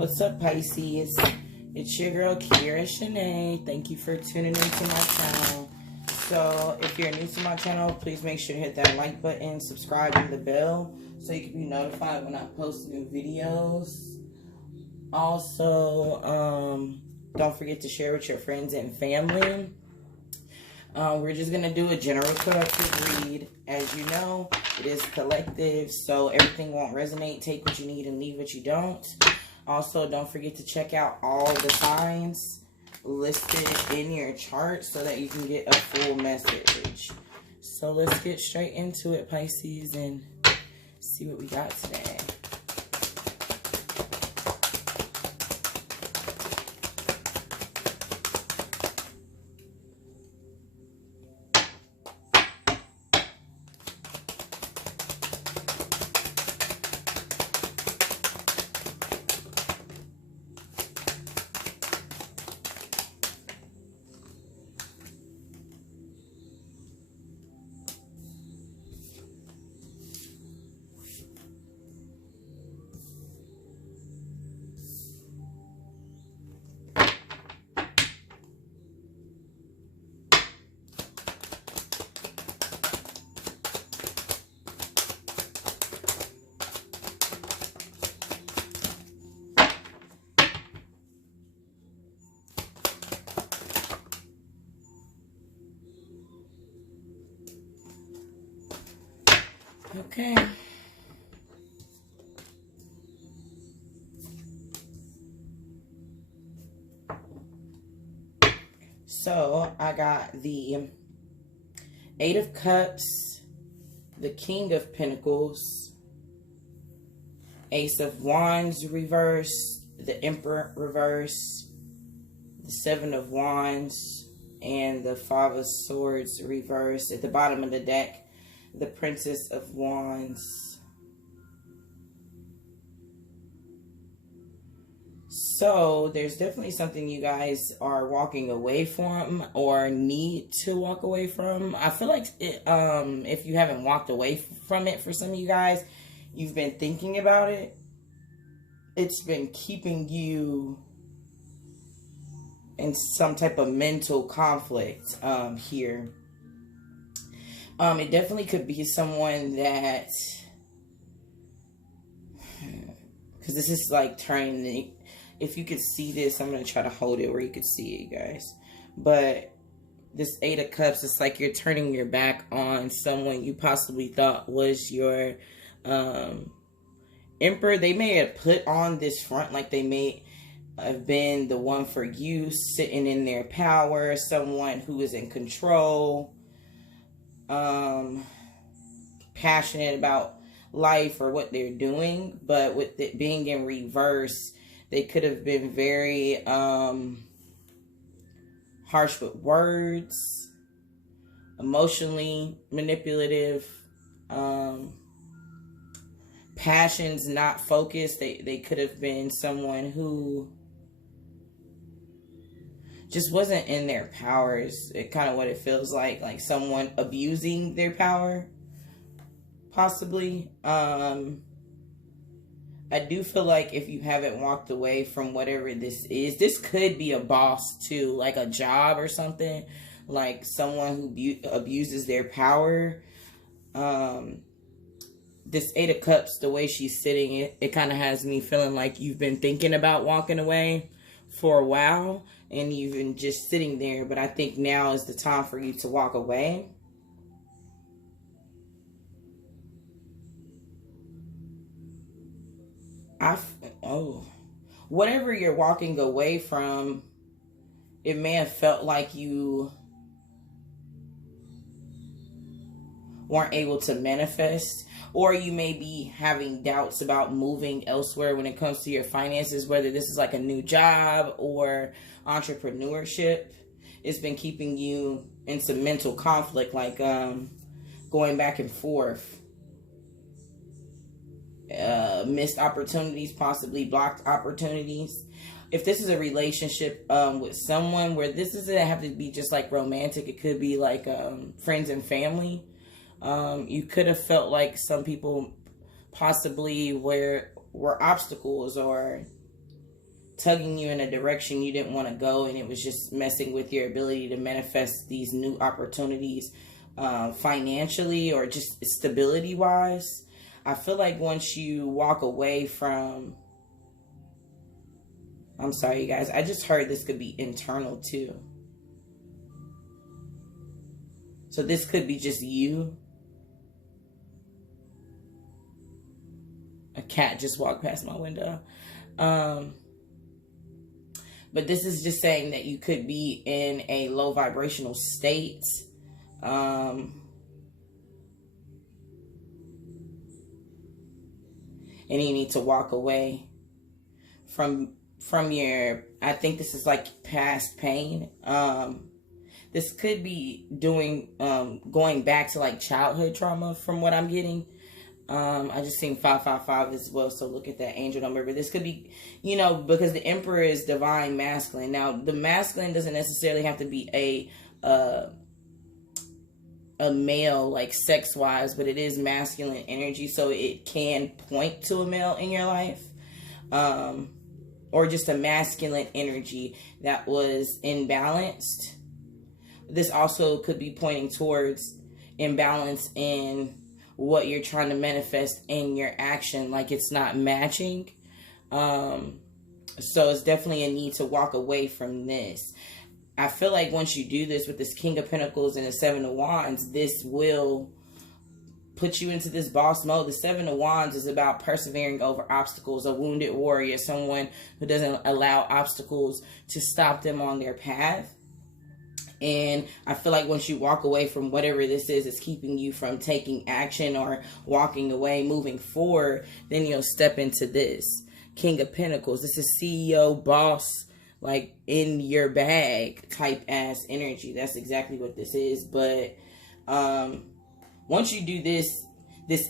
What's up, Pisces? It's your girl, KyraShanaes. Thank you for tuning into my channel. So, if you're new to my channel, please make sure to hit that like button, subscribe, and the bell so you can be notified when I post new videos. Also, don't forget to share with your friends and family. We're just going to do a general collective read. As you know, it is collective, so everything won't resonate. Take what you need and leave what you don't. Also, don't forget to check out all the signs listed in your chart so that you can get a full message. So let's get straight into it, Pisces, and see what we got today. Okay. So, I got the Eight of Cups, the King of Pentacles, Ace of Wands reverse, the Emperor reverse, the Seven of Wands, and the Five of Swords reverse. At the bottom of the deck, the Princess of Wands. So there's definitely something you guys are walking away from or need to walk away from. I feel like if you haven't walked away from it, for some of you guys, you've been thinking about it. It's been keeping you in some type of mental conflict here. It definitely could be someone that, because this is like turning the, if you could see this, I'm going to try to hold it where you could see it, guys. But this Eight of Cups, it's like you're turning your back on someone you possibly thought was your Emperor. They may have put on this front, like they may have been the one for you, sitting in their power, someone who is in control. Passionate about life or what they're doing, but with it being in reverse, they could have been very harsh with words, emotionally manipulative, passions not focused. They could have been someone who just wasn't in their powers. It kind of what it feels like someone abusing their power, possibly. I do feel like if you haven't walked away from whatever this is, this could be a boss too, like a job or something, like someone who abuses their power. This Eight of Cups, the way she's sitting, it kind of has me feeling like you've been thinking about walking away for a while, and you've been just sitting there, but I think now is the time for you to walk away. Whatever you're walking away from, it may have felt like you weren't able to manifest, or you may be having doubts about moving elsewhere when it comes to your finances, whether this is like a new job or entrepreneurship. It's been keeping you in some mental conflict, like going back and forth. Missed opportunities, possibly blocked opportunities. If this is a relationship with someone where this doesn't have to be just like romantic, it could be like friends and family. You could have felt like some people possibly were obstacles, or tugging you in a direction you didn't want to go, and it was just messing with your ability to manifest these new opportunities financially or just stability wise. I feel like once you walk away from, I'm sorry you guys, I just heard this could be internal too. So this could be just you. A cat just walked past my window. But this is just saying that you could be in a low vibrational state. And you need to walk away from your, I think this is like past pain. This could be going back to like childhood trauma from what I'm getting. I just seen 555 as well, so look at that angel number. But this could be, you know, because the Emperor is divine masculine. Now, the masculine doesn't necessarily have to be a male, like sex-wise, but it is masculine energy, so it can point to a male in your life. Or just a masculine energy that was imbalanced. This also could be pointing towards imbalance in what you're trying to manifest in your action, like it's not matching. So it's definitely a need to walk away from this. I feel like once you do this with this King of Pentacles and the Seven of Wands, this will put you into this boss mode. The Seven of Wands is about persevering over obstacles, a wounded warrior, someone who doesn't allow obstacles to stop them on their path. And I feel like once you walk away from whatever this is, it's keeping you from taking action or walking away, moving forward, then you'll step into this King of Pentacles. This is CEO, boss, like in your bag type ass energy. That's exactly what this is. But once you do this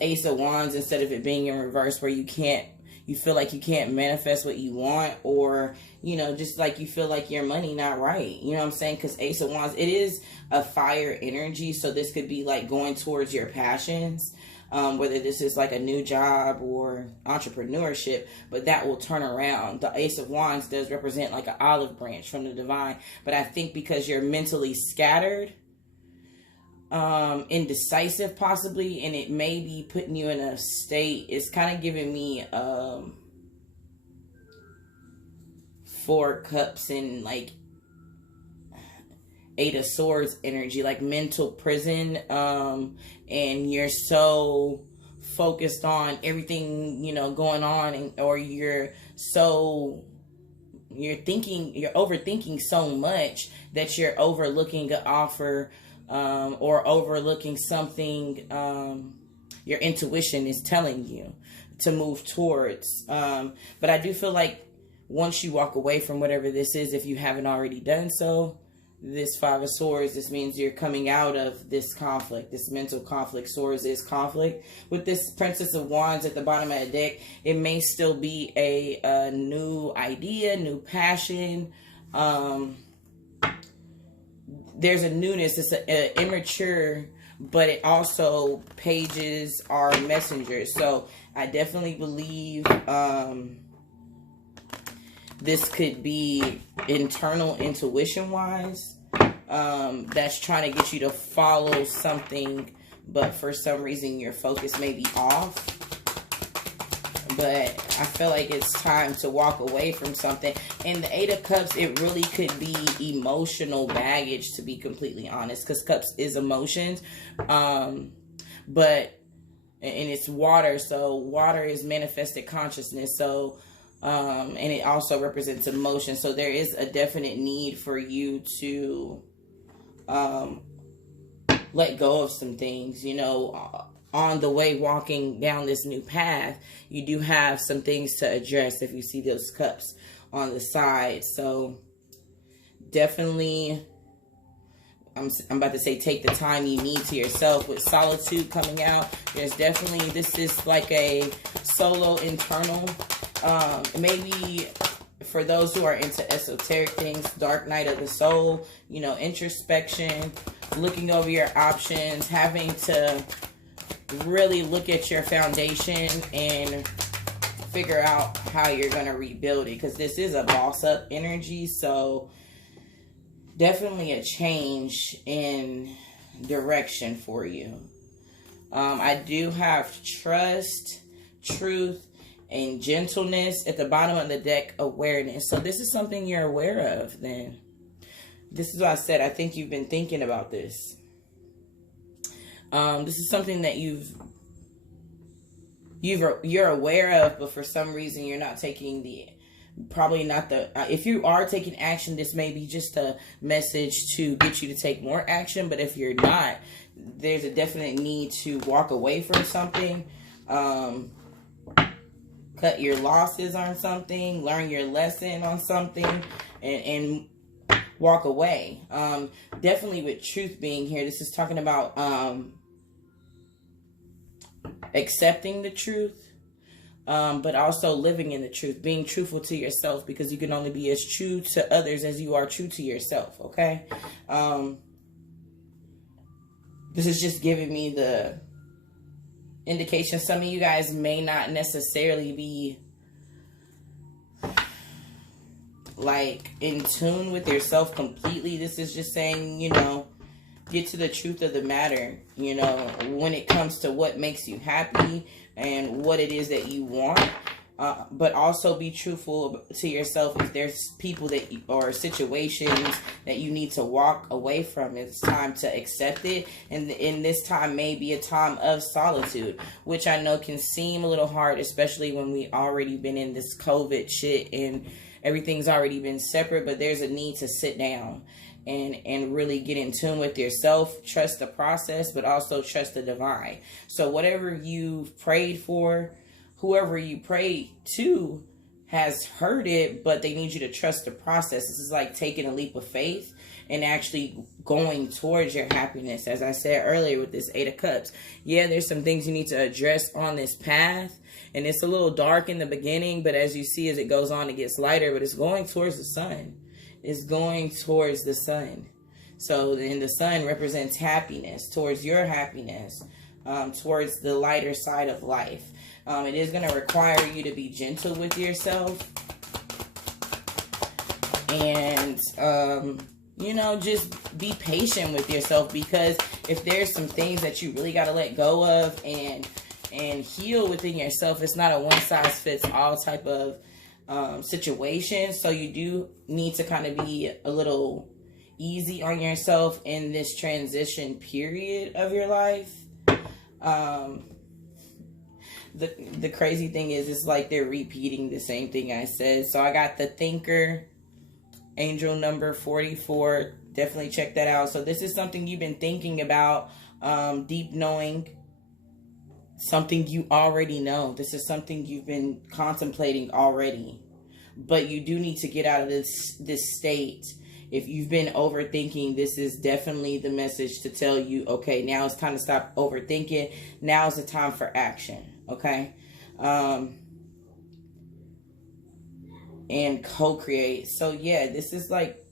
Ace of Wands, instead of it being in reverse where you feel like you can't manifest what you want, or, you know, just like you feel like your money not right. You know what I'm saying? Because Ace of Wands, it is a fire energy. So this could be like going towards your passions, whether this is like a new job or entrepreneurship, but that will turn around. The Ace of Wands does represent like an olive branch from the divine. But I think because you're mentally scattered, indecisive possibly, and it may be putting you in a state, it's kind of giving me 4 cups and like 8 of Swords energy, like mental prison, and you're so focused on everything, you know, going on, and or you're overthinking so much that you're overlooking an offer, or overlooking something your intuition is telling you to move towards. But I do feel like once you walk away from whatever this is, if you haven't already done so, this 5 of Swords, this means you're coming out of this conflict, this mental conflict. Swords is conflict. With this Princess of Wands at the bottom of the deck, it may still be a new idea, new passion. There's a newness. It's immature, but it also pages are messengers. So I definitely believe this could be internal intuition wise. That's trying to get you to follow something, but for some reason your focus may be off. But I feel like it's time to walk away from something. And the 8 of Cups, it really could be emotional baggage, to be completely honest. Because Cups is emotions. And it's water. So water is manifested consciousness. So, and it also represents emotion. So there is a definite need for you to let go of some things, you know. On the way walking down this new path, you do have some things to address if you see those cups on the side. So definitely, I'm about to say, take the time you need to yourself. With solitude coming out, there's definitely, this is like a solo internal, maybe for those who are into esoteric things, dark night of the soul, you know, introspection, looking over your options, having to really look at your foundation and figure out how you're going to rebuild it, because this is a boss up energy. So definitely a change in direction for you. I do have trust, truth, and gentleness. At the bottom of the deck, awareness. So this is something you're aware of then. This is what I said. I think you've been thinking about this. This is something that you're aware of, but for some reason you're not taking if you are taking action, this may be just a message to get you to take more action. But if you're not, there's a definite need to walk away from something, cut your losses on something, learn your lesson on something, and walk away. Definitely with truth being here, this is talking about accepting the truth, but also living in the truth, being truthful to yourself, because you can only be as true to others as you are true to yourself. Okay. This is just giving me the indication. Some of you guys may not necessarily be like in tune with yourself completely. This is just saying, you know, get to the truth of the matter, you know, when it comes to what makes you happy and what it is that you want. But also be truthful to yourself. If there's people or situations that you need to walk away from, it's time to accept it. And in this time may be a time of solitude, which I know can seem a little hard, especially when we already been in this COVID shit and everything's already been separate. But there's a need to sit down and really get in tune with yourself. Trust the process, but also trust the divine. So whatever you've prayed for, whoever you pray to has heard it, but they need you to trust the process. This is like taking a leap of faith and actually going towards your happiness. As I said earlier with this 8 of Cups, yeah, there's some things you need to address on this path, and it's a little dark in the beginning, but as you see, as it goes on, it gets lighter, but it's going towards the sun. It's going towards the sun. So then the sun represents happiness, towards your happiness, towards the lighter side of life. It is going to require you to be gentle with yourself. And, you know, just be patient with yourself, because if there's some things that you really got to let go of and heal within yourself, it's not a one-size-fits-all type of situation. So you do need to kind of be a little easy on yourself in this transition period of your life. The crazy thing is, it's like they're repeating the same thing I said. So I got the Thinker, angel number 44. Definitely check that out. So this is something you've been thinking about, deep knowing, something you already know. This is something you've been contemplating already, but you do need to get out of this state. If you've been overthinking, this is definitely the message to tell you, okay, now it's time to stop overthinking. Now is the time for action. Okay. And co-create. So yeah, this is like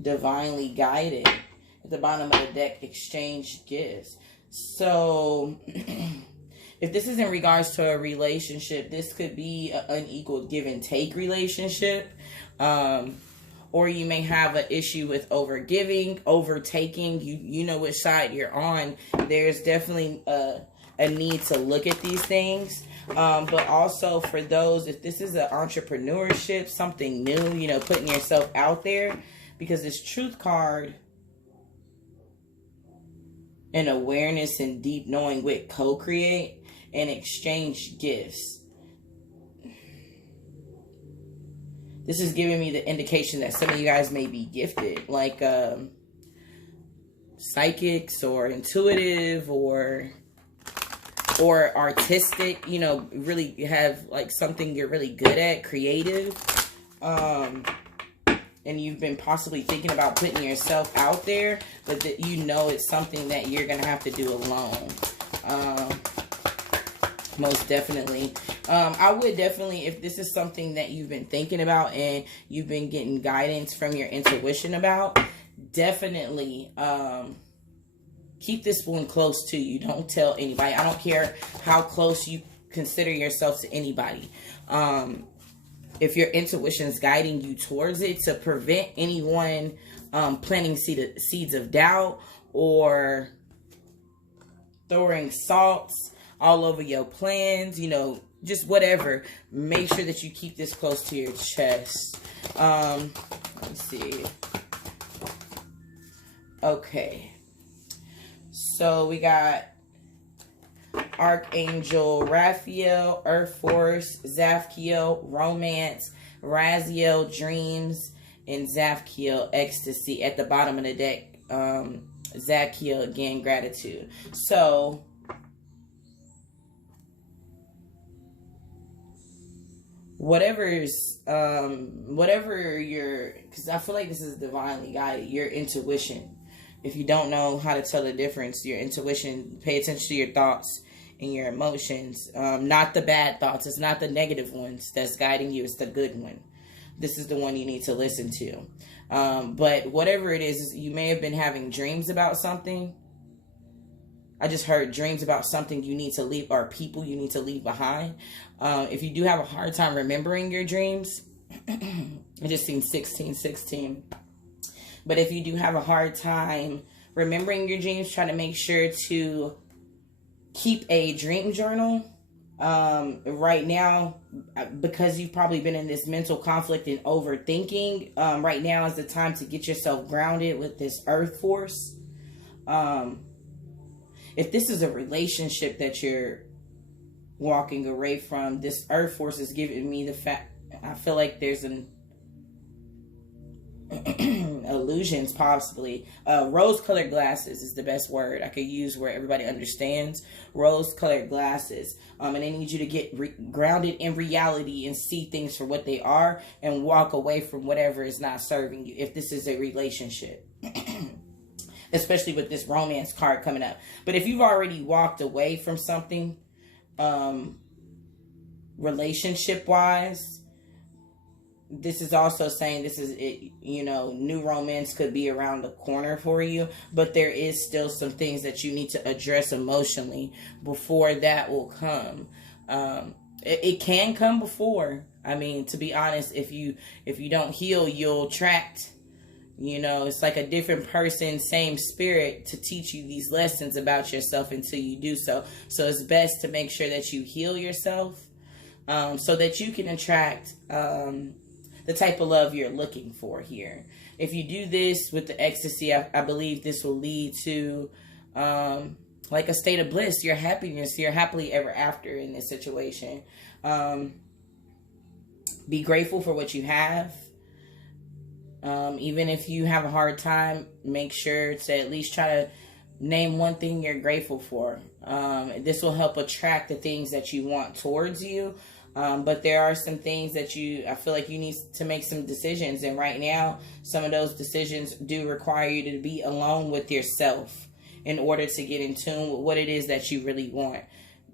divinely guided. At the bottom of the deck, exchange gifts. So if this is in regards to a relationship, this could be an unequal give and take relationship. Or you may have an issue with overgiving, overtaking. You know which side you're on. There's definitely a need to look at these things. But also for those, if this is an entrepreneurship, something new, you know, putting yourself out there, because this Truth card and awareness and deep knowing with co-create and exchange gifts. This is giving me the indication that some of you guys may be gifted, like psychics or intuitive or artistic, you know, really have like something you're really good at, creative. And you've been possibly thinking about putting yourself out there, but that you know it's something that you're going to have to do alone. Most definitely. I would definitely, if this is something that you've been thinking about and you've been getting guidance from your intuition about, definitely keep this one close to you. Don't tell anybody. I don't care how close you consider yourself to anybody. If your intuition is guiding you towards it, to prevent anyone planting seeds of doubt or throwing salts all over your plans, you know, just whatever. Make sure that you keep this close to your chest. Let's see. Okay. So we got Archangel Raphael, Earth Force, Zadkiel, Romance, Raziel, Dreams, and Zadkiel, Ecstasy. At the bottom of the deck, Zadkiel, again, Gratitude. So, whatever your, because I feel like this is divinely guided, your intuition. If you don't know how to tell the difference, your intuition, pay attention to your thoughts and your emotions. Not the bad thoughts. It's not the negative ones that's guiding you. It's the good one. This is the one you need to listen to. But whatever it is, you may have been having dreams about something. I just heard dreams about something you need to leave, or people you need to leave behind. If you do have a hard time remembering your dreams, it just seems 1616. But if you do have a hard time remembering your dreams, try to make sure to keep a dream journal. Right now, because you've probably been in this mental conflict and overthinking, right now is the time to get yourself grounded with this Earth Force. If this is a relationship that you're walking away from, this Earth Force is giving me the fact, I feel like there's an illusions possibly. Rose-colored glasses is the best word I could use where everybody understands. Rose-colored glasses. And I need you to get grounded in reality and see things for what they are and walk away from whatever is not serving you, if this is a relationship. Especially with this Romance card coming up. But if you've already walked away from something, relationship-wise, this is also saying this is it, you know, new romance could be around the corner for you, but there is still some things that you need to address emotionally before that will come. It can come before. I mean, to be honest, if you don't heal, you'll attract, you know, it's like a different person, same spirit to teach you these lessons about yourself until you do so. So it's best to make sure that you heal yourself, so that you can attract the type of love you're looking for here. If you do this with the ecstasy, I believe this will lead to like a state of bliss, your happiness, your happily ever after in this situation. Be grateful for what you have. Even if you have a hard time, make sure to at least try to name one thing you're grateful for. This will help attract the things that you want towards you. But there are some things that I feel like you need to make some decisions. And right now, some of those decisions do require you to be alone with yourself in order to get in tune with what it is that you really want.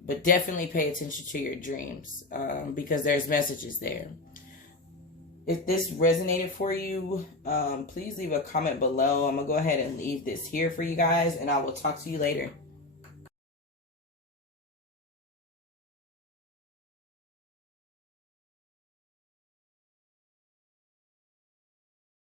But definitely pay attention to your dreams, because there's messages there. If this resonated for you, please leave a comment below. I'm going to go ahead and leave this here for you guys, and I will talk to you later.